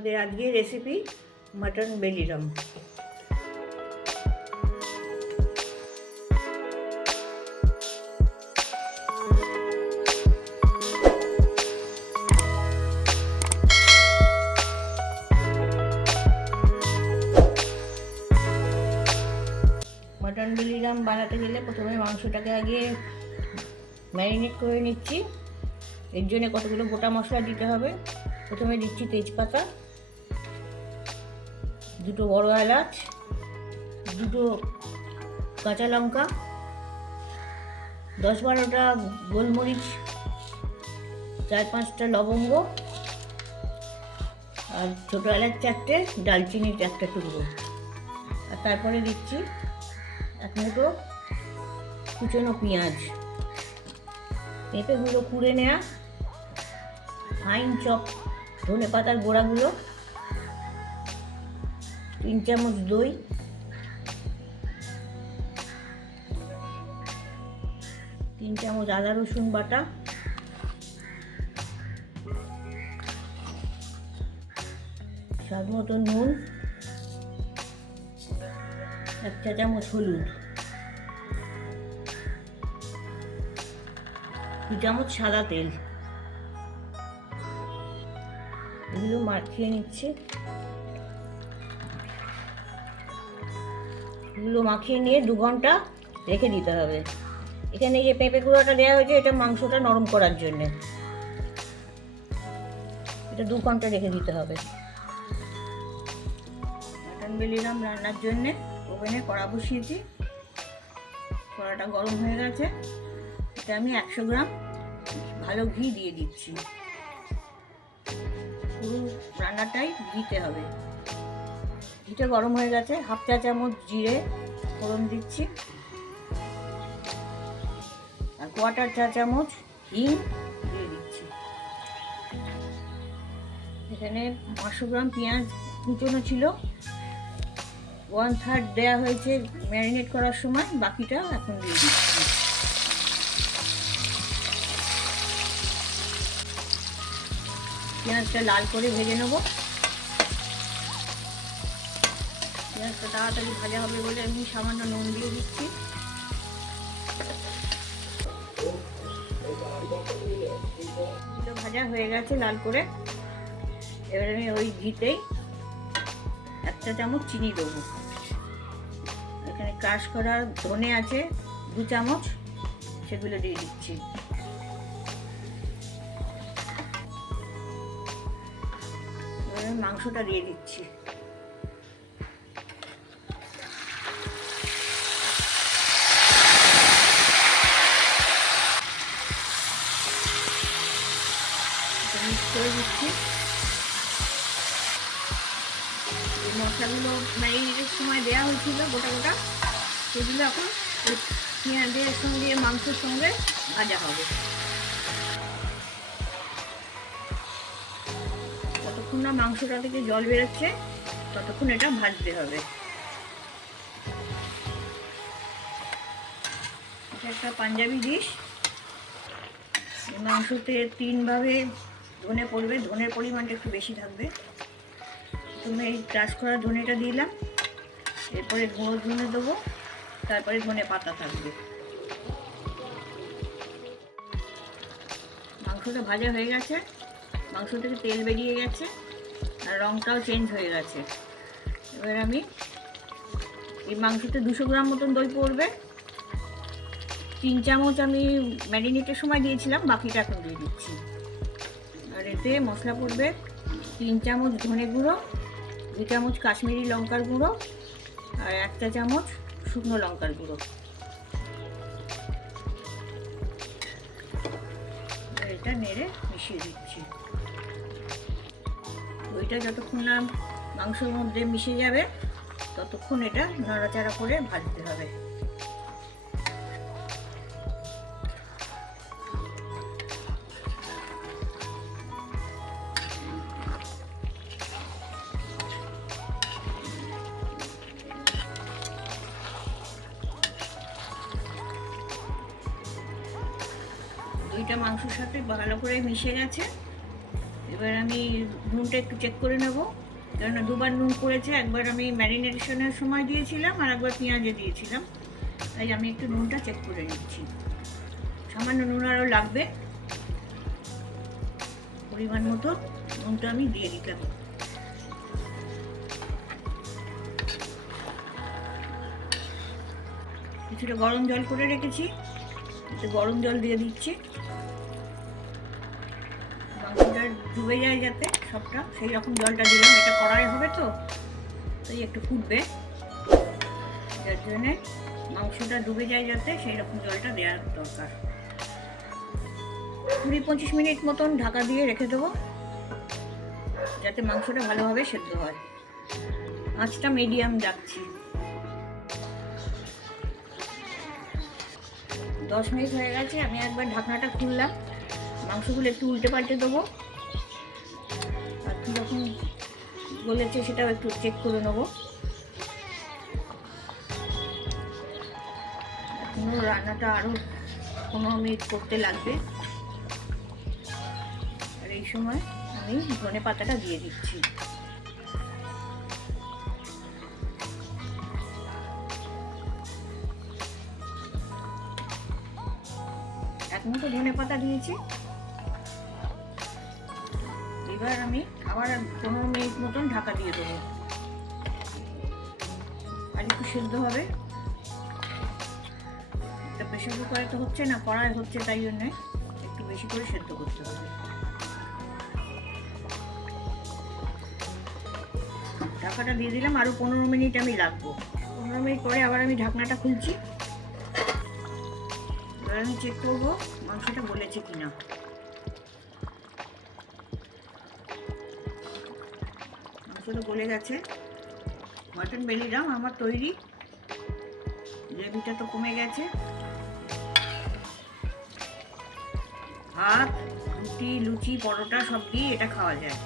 আমাদের আজকের recipe mutton বেলিরাম। Mutton বেলিরাম বানাতে গেলে প্রথমে মাংসটাকে আগে ম্যারিনেট করে নিচ্ছি। এর জন্য কতগুলো গোটা মশলা দিতে হবে। প্রথমে দিচ্ছি তেজপাতা, দুটো বড় এলাচ, দুটো কাঁচা লঙ্কা, 10-12টা গোলমরিচ, 4-5টা লবঙ্গ, আর ছোটো এলাচ 4টে, দালচিনির 1টা টুকরো। আর তারপরে দিচ্ছি 1 মুঠো কুচনো পেঁয়াজ, পেঁপেগুলো কুড়ে নেওয়া, ফাইন চপ ধনে পাতার গোড়াগুলো, 3 চামচ দই, 3 চামচ আদা রসুন বাটা, স্বাদ মতো নুন, 1 চা চামচ হলুদ, 2 চামচ সাদা তেল। এগুলো মাখিয়ে নিচ্ছি। এগুলো মাখিয়ে নিয়ে 2 ঘন্টা রেখে দিতে হবে। এখানে যে পেঁপে কুড়াটা দেওয়া হয়েছে এটা মাংসটা নরম করার জন্যে। এটা 2 ঘন্টা রেখে দিতে হবে। মটন বেলিরাম রান্নার জন্যে ওভেনে কড়া বসিয়েছি। কড়াটা গরম হয়ে গেছে। এটা আমি 100 গ্রাম ভালো ঘি দিয়ে দিচ্ছি। পুরো রান্নাটাই ঘিতে হবে। ঘিটা গরম হয়ে গেছে। 1/2 চা চামচ জিরে ফোড়ন দিচ্ছি, আর 1/4 চা চামচ হিং দিয়ে দিচ্ছি। এখানে 500 গ্রাম পেঁয়াজ কুচনো ছিল, 1/3 দেওয়া হয়েছে ম্যারিনেট করার সময়, বাকিটা এখন দিয়ে দিচ্ছি। পেঁয়াজটা লাল করে ভেজে নেব। পেঁয়াজটা তাড়াতাড়ি ভাজা হবে বলে আমি সামান্য নুন দিয়ে দিচ্ছি। ভাজা হয়ে গেছে লাল করে। এবার আমি ওই ঘিতেই 1 চা চামচ চিনি দেবো। এখানে ক্রাশ করা ধনে আছে 2 চামচ, সেগুলো দিয়ে দিচ্ছি। এবার মাংসটা দিয়ে দিচ্ছি। মিক্স করে দিচ্ছি। এই মশলাগুলো ম্যারিনেটের সময় দেওয়া হয়েছিল গোটা গোটা, সেগুলো এখন পেঁয়াজের সঙ্গে মাংসের সঙ্গে ভাজা হবে। যতক্ষণ না মাংসটা থেকে জল বেরোচ্ছে ততক্ষণ এটা ভাজতে হবে। এটা একটা পাঞ্জাবি ডিশ। মাংসতে 3 ভাবে ধনে পড়বে, ধনের পরিমাণটা একটু বেশি থাকবে। প্রথমে এই ক্রাশ করা ধনেটা দিলাম, এরপরে গুঁড়ো ধনে দেবো, তারপরে ধনে পাতা থাকবে। মাংসটা ভাজা হয়ে গেছে, মাংস থেকে তেল বেরিয়ে গেছে, আর রঙটাও চেঞ্জ হয়ে গেছে। এবার আমি এই মাংসতে 200 গ্রাম মতন দই পড়বে। 3 চামচ আমি ম্যারিনেটের সময় দিয়েছিলাম, বাকিটা এখন দিয়ে দিচ্ছি। আর এতে মশলা পড়বে 3 চামচ ধনে গুঁড়ো, 2 চামচ কাশ্মীরি লঙ্কার গুঁড়ো, আর 1 চা চামচ শুকনো লঙ্কার গুঁড়ো। এটা নেড়ে মিশিয়ে দিচ্ছি। ওইটা যতক্ষণ না মাংসের মধ্যে মিশে যাবে ততক্ষণ এটা নাড়াচাড়া করে ভাজতে হবে। দইটা মাংসের সাথে ভালো করে মিশে গেছে। এবার আমি নুনটা একটু চেক করে নেব, কেননা দুবার নুন করেছে, একবার আমি ম্যারিনেশনের সময় দিয়েছিলাম আর একবার পেঁয়াজে দিয়েছিলাম, তাই আমি একটু নুনটা চেক করে নিচ্ছি। সামান্য নুন আরও লাগবে, পরিমাণ মতো নুনটা আমি দিয়ে দিলাম। কিছুটা গরম জল করে রেখেছি, একটু গরম জল দিয়ে দিচ্ছি, মাংসটা ডুবে যায় যাতে সবটা, সেই রকম জলটা দিলাম। এটা কড়াই হবে তো, তাই একটু ফুটবে, যার জন্যে মাংসটা ডুবে যায় যাতে সেই রকম জলটা দেওয়ার দরকার। 20-25 মিনিট মতন ঢাকা দিয়ে রেখে দেবো, যাতে মাংসটা ভালোভাবে সেদ্ধ হয়। আঁচটা মিডিয়াম রাখছি। 10 মিনিট হয়ে গেছে, আমি একবার ঢাকনাটা খুললাম, মাংসগুলো একটু উল্টে পাল্টে দেবো, আর কীরকম গলেছে সেটাও একটু চেক করে নেবো। এখনো রান্নাটা আরও 15 মিনিট করতে লাগবে, আর এই সময় আমি ধনে পাতাটা দিয়ে দিচ্ছি। এক মুঠো ধনে পাতা দিয়েছি। এবার আমি আবার 15 মিনিট মতন ঢাকা দিয়ে দেবো, আর একটু সেদ্ধ হবে। প্রেশার কুকারে তো হচ্ছে না, কড়াই হচ্ছে, তাই জন্যে একটু বেশি করে সেদ্ধ করতে হবে। ঢাকাটা দিয়ে দিলাম, আরও 15 মিনিট আমি রাখবো। 15 মিনিট পরে আবার আমি ঢাকনাটা খুলছি, এবার আমি চেক করবো মাংসটা গলেছে কিনা। মাংসটা গলে গেছে। মাটন বেলি ডাম আমার তৈরি, গ্রেভিটা তো কমে গেছে। ভাত, রুটি, লুচি, পরোটা সব দিয়ে এটা খাওয়া যায়।